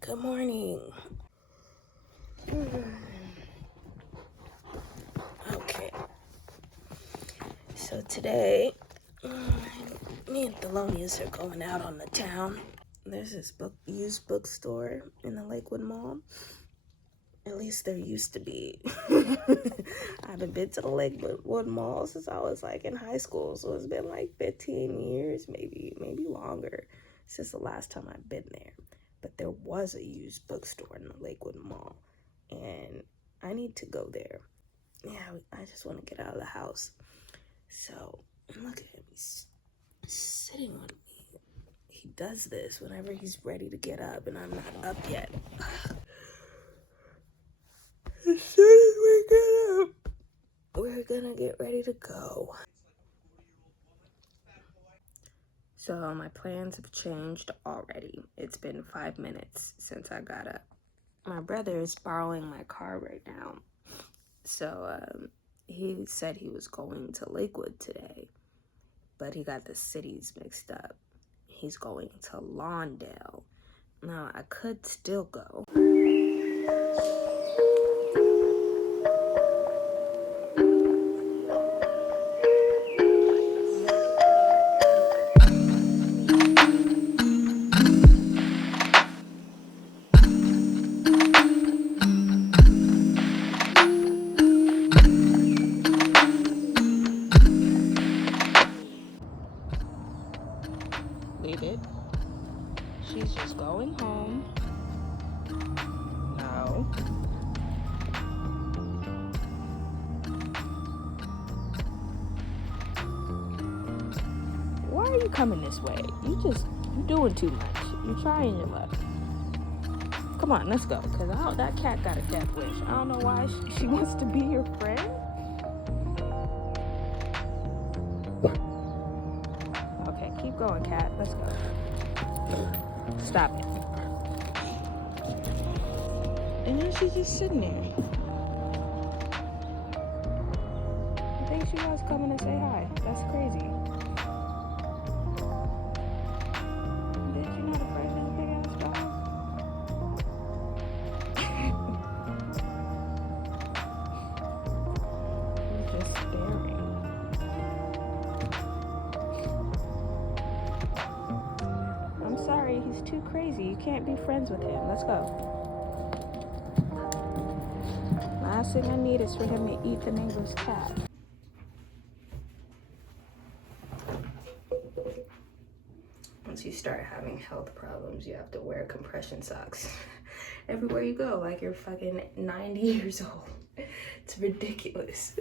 Good morning. Okay. So today, me and Thelonious are going out on the town. There's this used bookstore in the Lakewood Mall. At least there used to be. I haven't been to the Lakewood Mall since I was like in high school, so it's been like 15 years, maybe longer, since the last time I've been there. But there was a used bookstore in the Lakewood Mall, and I need to go there. Yeah, I just want to get out of the house. So, look at him. He's sitting on me. He does this whenever he's ready to get up, and I'm not up yet. As soon as we get up, we're gonna get ready to go. So my plans have changed already. It's been 5 minutes since I got up. My brother is borrowing my car right now. So he said he was going to Lakewood today, but he got the cities mixed up. He's going to Lawndale. Now, I could still go. Leave it. She's just going home. No. Why are you coming this way? You're doing too much. You're trying your luck. Come on, let's go. Because that cat got a death wish. I don't know why she wants to be your friend. Okay, keep going, cat. Let's go. Stop it. And then she's just sitting there. I think she was coming to say hi. That's crazy. Did you not afraid of the big ass dog? He's just staring. I'm sorry, he's too crazy. You can't be friends with him. Let's go. Last thing I need is for him to eat the neighbor's cat. Once you start having health problems, you have to wear compression socks everywhere you go, like you're fucking 90 years old. It's ridiculous.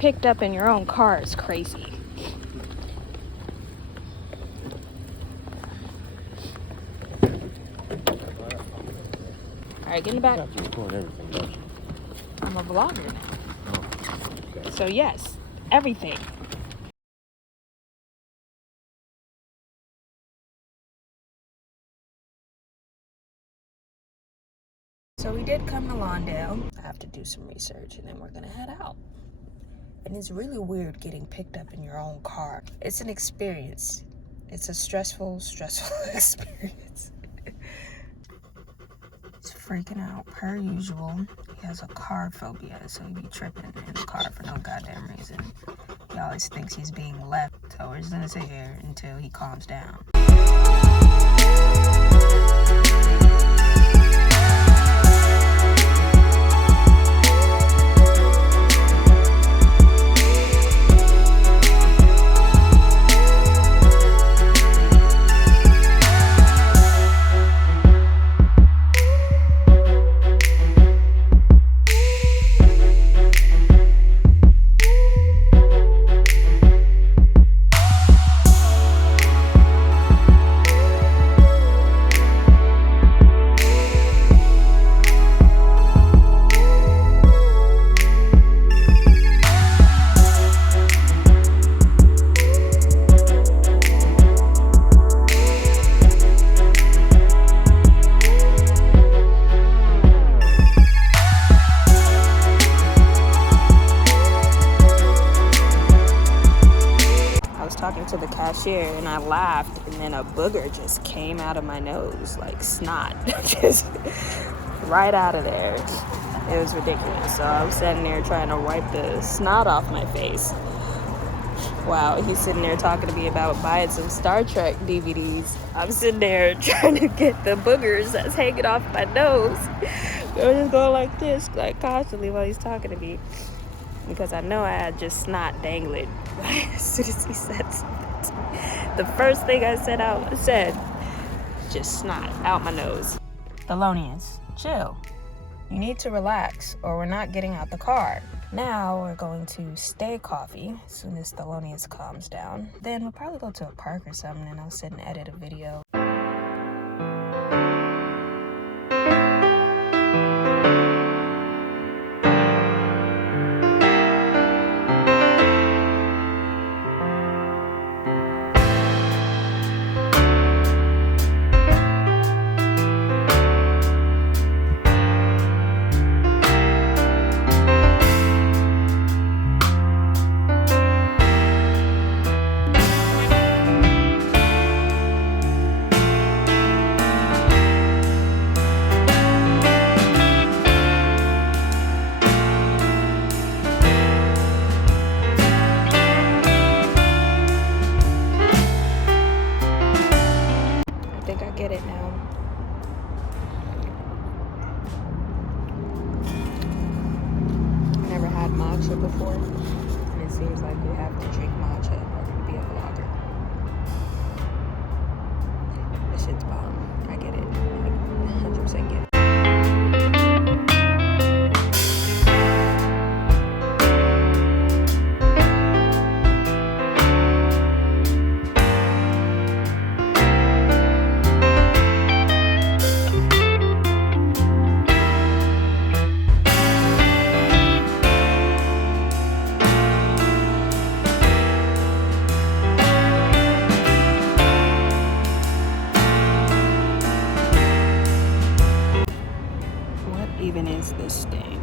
Picked up in your own car is crazy. Alright, get in the back. You have to record everything, don't you? I'm a vlogger now. Oh, okay. So yes, everything. So we did come to Lawndale. I have to do some research and then we're gonna head out. And it's really weird getting picked up in your own car. It's an experience. It's a stressful experience. He's freaking out per usual. He has a car phobia, so he be tripping in the car for no goddamn reason. He always thinks he's being left, so we're just gonna sit here until he calms down. Talking to the cashier and I laughed and then a booger just came out of my nose like snot. Just right out of there. It was ridiculous. So I was sitting there trying to wipe the snot off my face. Wow, he's sitting there talking to me about buying some Star Trek DVDs. I'm sitting there trying to get the boogers that's hanging off my nose. I was just going like this, like constantly while he's talking to me. Because I know I had just snot dangling as soon as he said something. The first thing I said, just snot out my nose. Thelonious, chill. You need to relax or we're not getting out the car. Now we're going to stay coffee as soon as Thelonious calms down. Then we'll probably go to a park or something and I'll sit and edit a video. Get it now. Never had matcha before, and it seems like you have to drink matcha in order to be a vlogger. This shit's bomb. I get it. Like 100% get it. Even is this stain?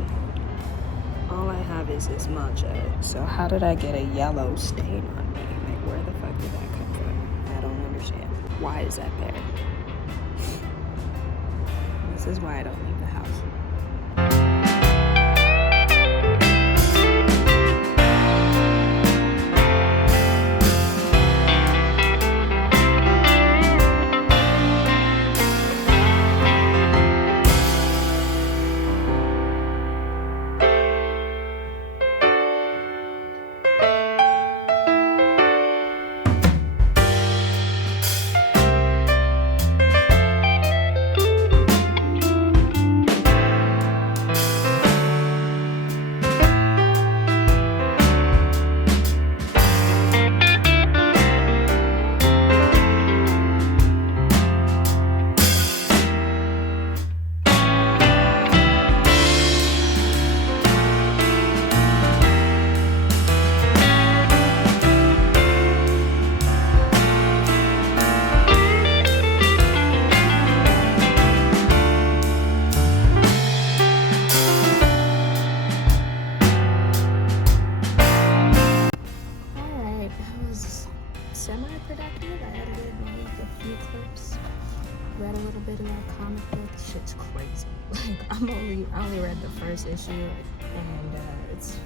All I have is this matcha. So how did I get a yellow stain on me? Like where the fuck did that come from? I don't understand. Why is that there? This is why I don't leave the house. this issue, and it's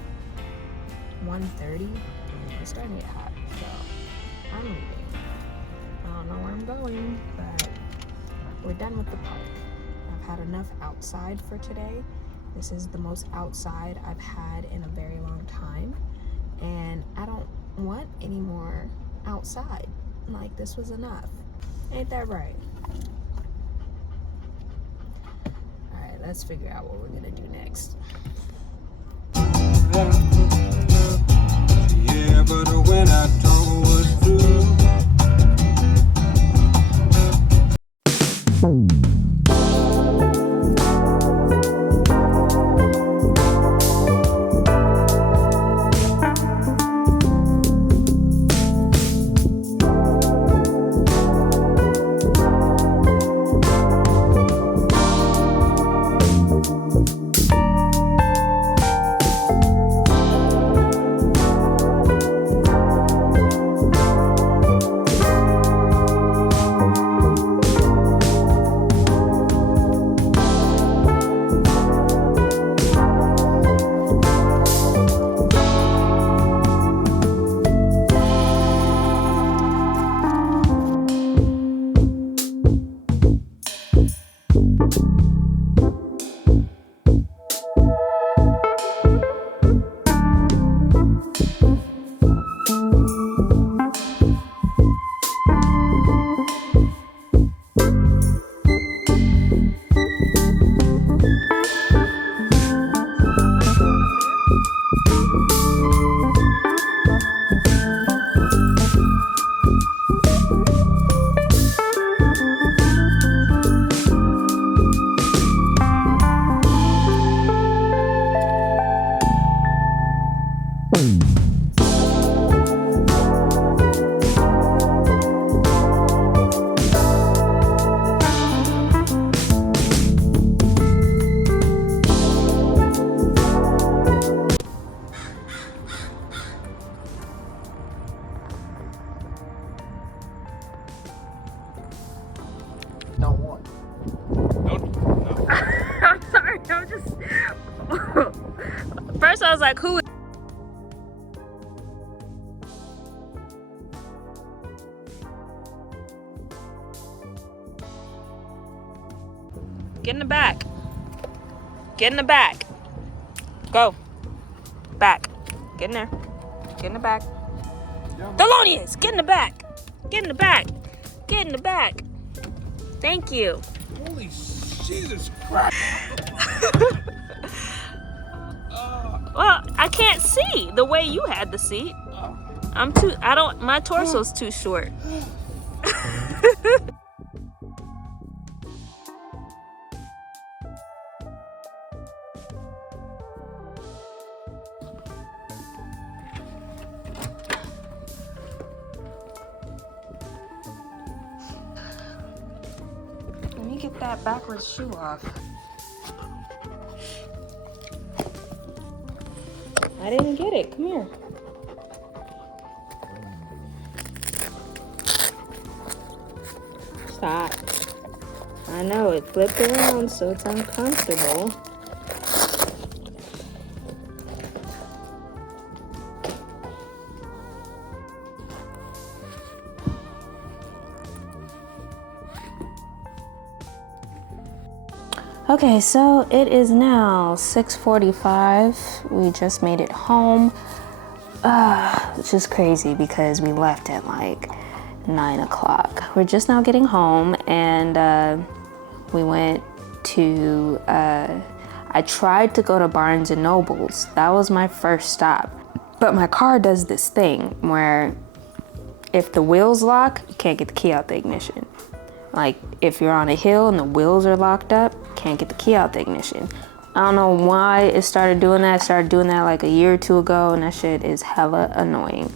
1:30, and it's starting to get hot, so I'm leaving. I don't know where I'm going, but we're done with the park. I've had enough outside for today. This is the most outside I've had in a very long time, and I don't want any more outside. Like, this was enough. Ain't that right? All right, let's figure out what we're gonna do next. Yeah, but when I told was through. Don't want. Don't. No. I'm sorry, I'm just... First I was like, who? Get in the back. Get in the back. Go. Back. Get in there. Get in the back. Thelonious, get in the back. Get in the back. Get in the back. Thank you. Holy Jesus Christ! Well, I can't see the way you had the seat. My torso's too short. Let me get that backwards shoe off. I didn't get it. Come here. Stop. I know it flipped around, so it's uncomfortable. Okay, so it is now 6:45. We just made it home. It's just crazy because we left at like 9 o'clock. We're just now getting home, and we went to, I tried to go to Barnes and Nobles. That was my first stop. But my car does this thing where if the wheels lock, you can't get the key out the ignition. Like if you're on a hill and the wheels are locked up, can't get the key out the ignition. I don't know why it started doing that. It started doing that like a year or two ago, and that shit is hella annoying.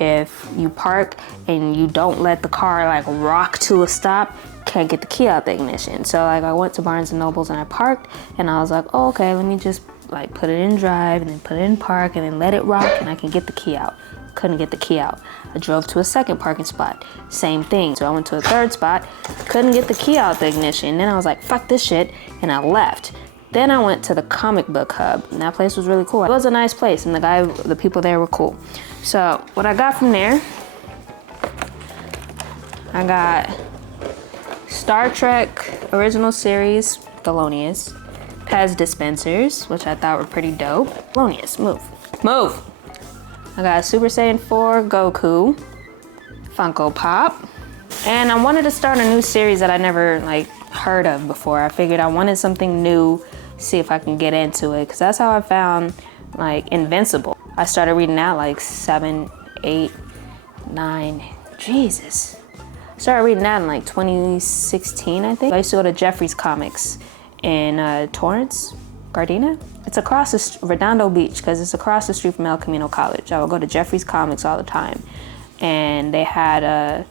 If you park and you don't let the car like rock to a stop, can't get the key out the ignition. So like I went to Barnes and Nobles and I parked, and I was like, oh, okay, let me just like put it in drive and then put it in park and then let it rock and I can get the key out. Couldn't get the key out. I drove to a second parking spot, same thing. So I went to a third spot, couldn't get the key out the ignition. Then I was like, fuck this shit, and I left. Then I went to the comic book hub, and that place was really cool. It was a nice place, and the people there were cool. So what I got from there, I got Star Trek original series Thelonious, Pez dispensers, which I thought were pretty dope. Thelonious, move. I got Super Saiyan 4 Goku, Funko Pop, and I wanted to start a new series that I never like heard of before. I figured I wanted something new, see if I can get into it, because that's how I found like Invincible. I started reading that like 7, 8, 9, Jesus. I started reading that in like 2016, I think. I used to go to Jeffrey's Comics in Torrance, Gardena. It's across the Redondo Beach, because it's across the street from El Camino College. I would go to Jeffrey's Comics all the time, and they had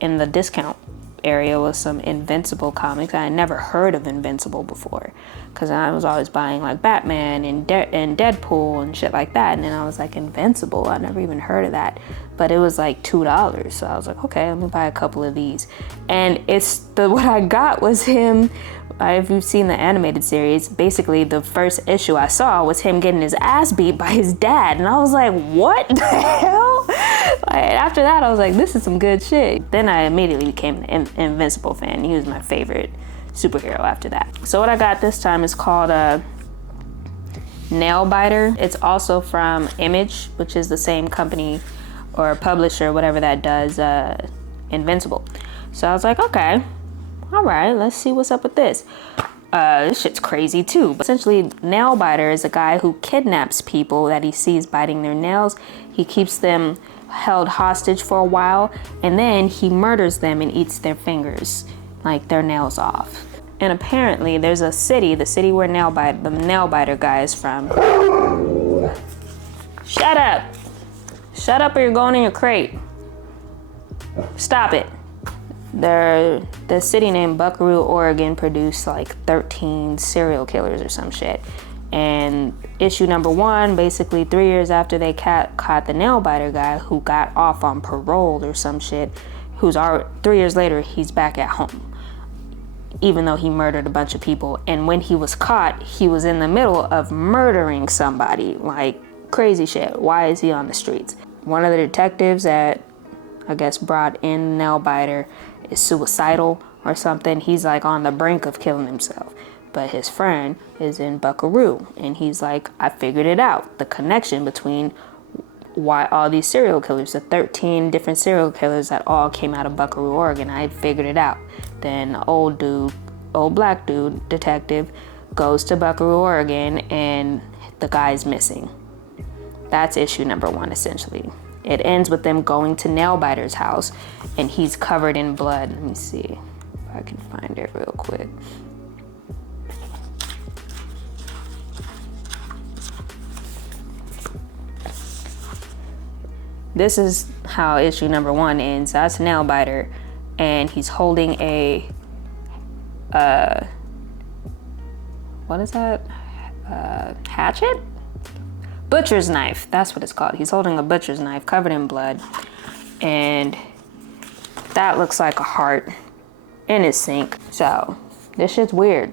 in the discount area was some Invincible comics. I had never heard of Invincible before, because I was always buying like Batman and Deadpool and shit like that, and then I was like, Invincible, I never even heard of that, but it was like $2, so I was like, okay, let me buy a couple of these. And what I got was him. If you've seen the animated series, basically the first issue I saw was him getting his ass beat by his dad, and I was like, what the hell? After that, I was like, this is some good shit. Then I immediately became an Invincible fan. He was my favorite superhero after that. So what I got this time is called Nail Biter. It's also from Image, which is the same company or publisher, whatever that does Invincible. So I was like, okay, all right, let's see what's up with this. This shit's crazy too. But essentially, Nail Biter is a guy who kidnaps people that he sees biting their nails. He keeps them held hostage for a while, and then he murders them and eats their fingers, like their nails off. And apparently there's a city, the city where the Nail Biter guy is from. Shut up. Shut up or you're going in your crate. Stop it. The city named Buckaroo, Oregon produced like 13 serial killers or some shit. And issue number 1, basically 3 years after they caught the Nail Biter guy, who got off on parole or some shit, 3 years later, he's back at home, even though he murdered a bunch of people. And when he was caught, he was in the middle of murdering somebody, like crazy shit. Why is he on the streets? One of the detectives that I guess brought in Nail Biter is suicidal or something. He's like on the brink of killing himself, but his friend is in Buckaroo, and he's like, I figured it out, the connection between why all these serial killers, the 13 different serial killers that all came out of Buckaroo, Oregon, I figured it out. Then the old black dude detective goes to Buckaroo, Oregon, and the guy's missing. That's issue number 1 essentially. It ends with them going to Nail Biter's house, and he's covered in blood. Let me see if I can find it real quick. This is how issue number 1 ends. That's Nail Biter, and he's holding a what is that? Hatchet? Butcher's knife, that's what it's called. He's holding a butcher's knife covered in blood, and that looks like a heart in his sink. So this shit's weird,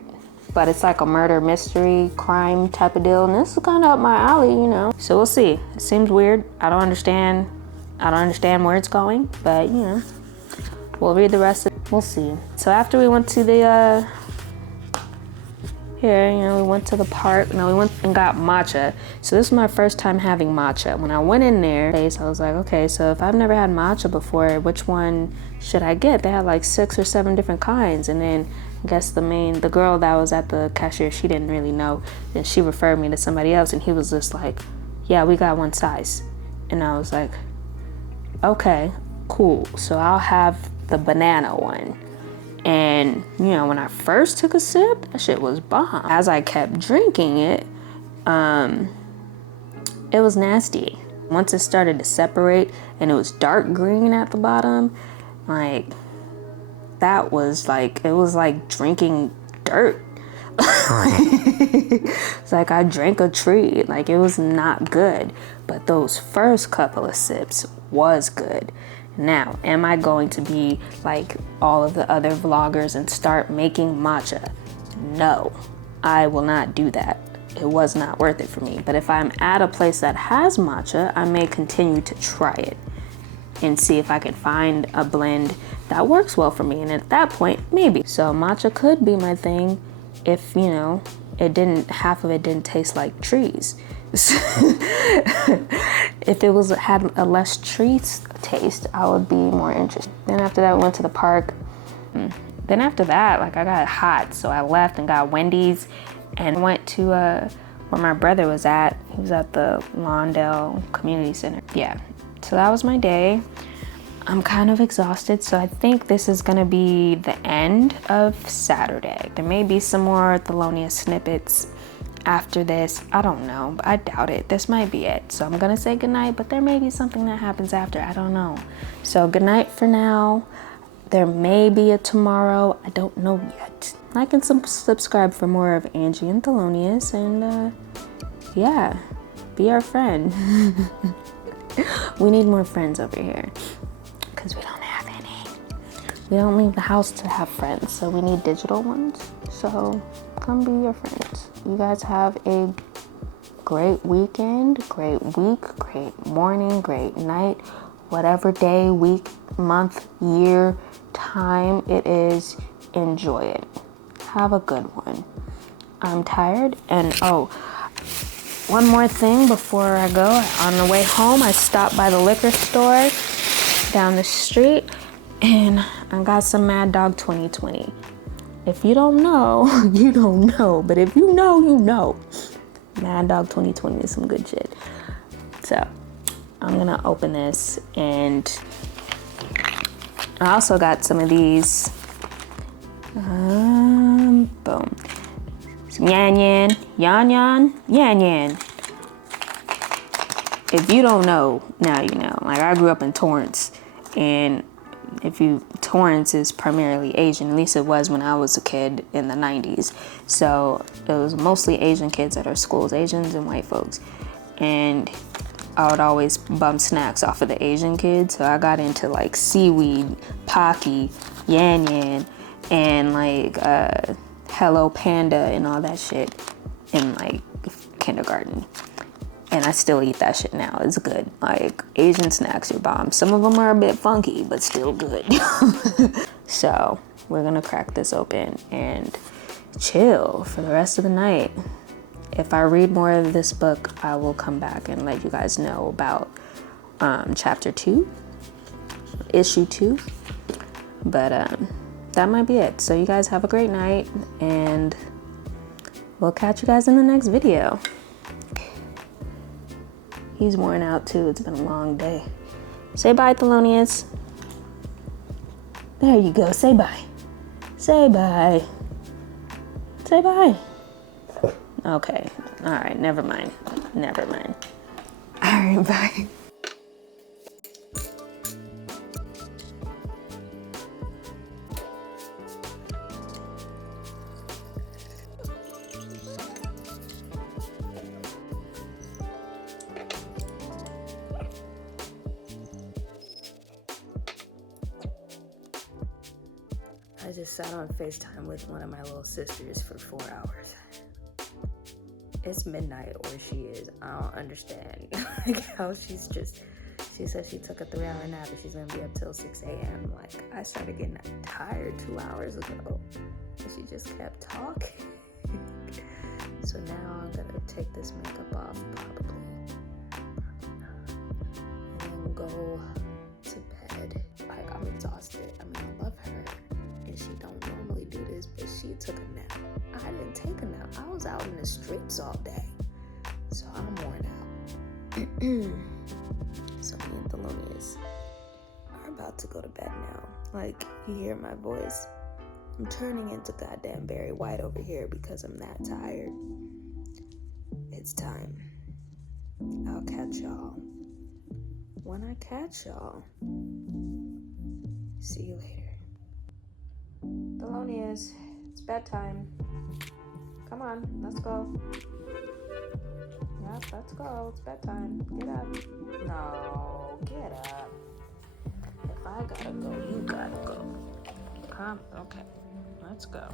but it's like a murder mystery crime type of deal, and this is kind of up my alley, you know. So we'll see. It seems weird. I don't understand where it's going, but you know, we'll read the rest of it. We'll see. So after we went to the we went to the park. No, we went and got matcha. So this was my first time having matcha. When I went in there, I was like, okay, so if I've never had matcha before, which one should I get? They had like 6 or 7 different kinds. And then I guess the girl that was at the cashier, she didn't really know. Then she referred me to somebody else, and he was just like, yeah, we got one size. And I was like, okay, cool. So I'll have the banana one. And, you know, when I first took a sip, that shit was bomb. As I kept drinking it, it was nasty. Once it started to separate and it was dark green at the bottom, like, that was like, it was like drinking dirt. It's like I drank a tree. Like, it was not good. But those first couple of sips was good. Now, am I going to be like all of the other vloggers and start making matcha? No. I will not do that. It was not worth it for me. But if I'm at a place that has matcha, I may continue to try it and see if I can find a blend that works well for me. And at that point, maybe. So matcha could be my thing if, you know, half of it didn't taste like trees. If it had a less trees taste, I would be more interested. Then after that, we went to the park. Then after that, like, I got hot, so I left and got Wendy's and went to where my brother was at. He was at the Lawndale Community Center. Yeah, so that was my day. I'm kind of exhausted, so I think this is gonna be the end of Saturday. There may be some more Thelonious snippets after this. I don't know, but I doubt it. This might be it. So I'm gonna say goodnight, but there may be something that happens after. I don't know. So goodnight for now. There may be a tomorrow. I don't know yet. Like and subscribe for more of Angie and Thelonious, and yeah, be our friend. We need more friends over here because we don't have any. We don't leave the house to have friends, so we need digital ones. So come be your friends. You guys have a great weekend, great week, great morning, great night, whatever day, week, month, year, time it is, enjoy it. Have a good one. I'm tired, and one more thing before I go. On the way home, I stopped by the liquor store down the street, and I got some Mad Dog 2020. If you don't know, you don't know, but if you know, you know. Mad Dog 2020 is some good shit. So I'm gonna open this, and I also got some of these. Boom. Some yan. If you don't know, now you know. Like, I grew up in Torrance, and Torrance is primarily Asian. At least it was when I was a kid in the 90s. So it was mostly Asian kids at our schools, Asians and white folks. And I would always bum snacks off of the Asian kids. So I got into like seaweed, Pocky, yan, and like Hello Panda and all that shit in like kindergarten. And I still eat that shit now. It's good. Like, Asian snacks are bomb. Some of them are a bit funky, but still good. So we're gonna crack this open and chill for the rest of the night. If I read more of this book, I will come back and let you guys know about chapter 2, issue 2. But that might be it. So you guys have a great night, and we'll catch you guys in the next video. He's worn out too. It's been a long day. Say bye, Thelonious. There you go. Say bye. Say bye. Say bye. Okay. All right. Never mind. All right. Bye. I just sat on FaceTime with one of my little sisters for 4 hours. It's midnight where she is. I don't understand like how she said she took a 3-hour nap and she's gonna be up till 6 a.m. Like, I started getting tired 2 hours ago and she just kept talking. So now I'm gonna take this makeup off probably and then go to bed. Like, I'm exhausted. I mean, I love her. And she don't normally do this, but she took a nap. I didn't take a nap. I was out in the streets all day. So I'm worn out. So me and Thelonious are about to go to bed now. Like, you hear my voice. I'm turning into goddamn Barry White over here because I'm that tired. It's time. I'll catch y'all when I catch y'all. See you later. Thelonious, it's bedtime. Come on, let's go. Yep, let's go. It's bedtime. Get up. No, get up. If I gotta go, you gotta go. Okay, let's go.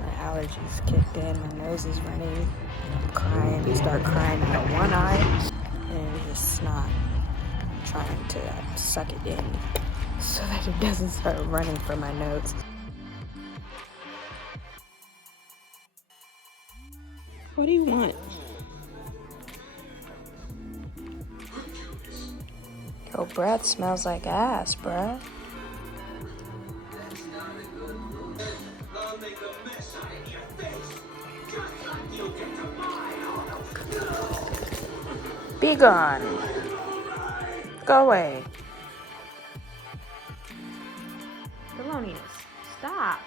My allergies kicked in, my nose is running, I'm crying. You start crying out of one eye, and it's just snot trying to suck it in so that it doesn't start running from my nose. What do you want? Your breath smells like ass, bruh. Be gone. Go away. Thelonious, stop.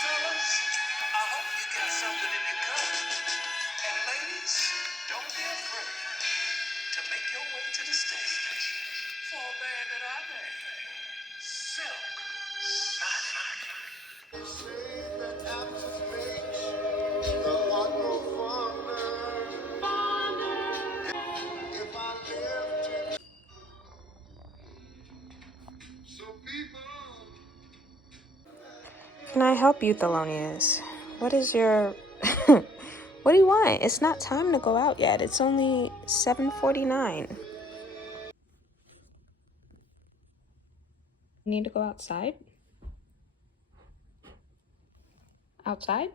Fellas, I hope you got something in your cup. And ladies, don't be afraid to make your way to the stage for a band that I made. Silk Sonic. Can I help you, Thelonious? What is your... What do you want? It's not time to go out yet. It's only 7:49. Need to go outside? Outside?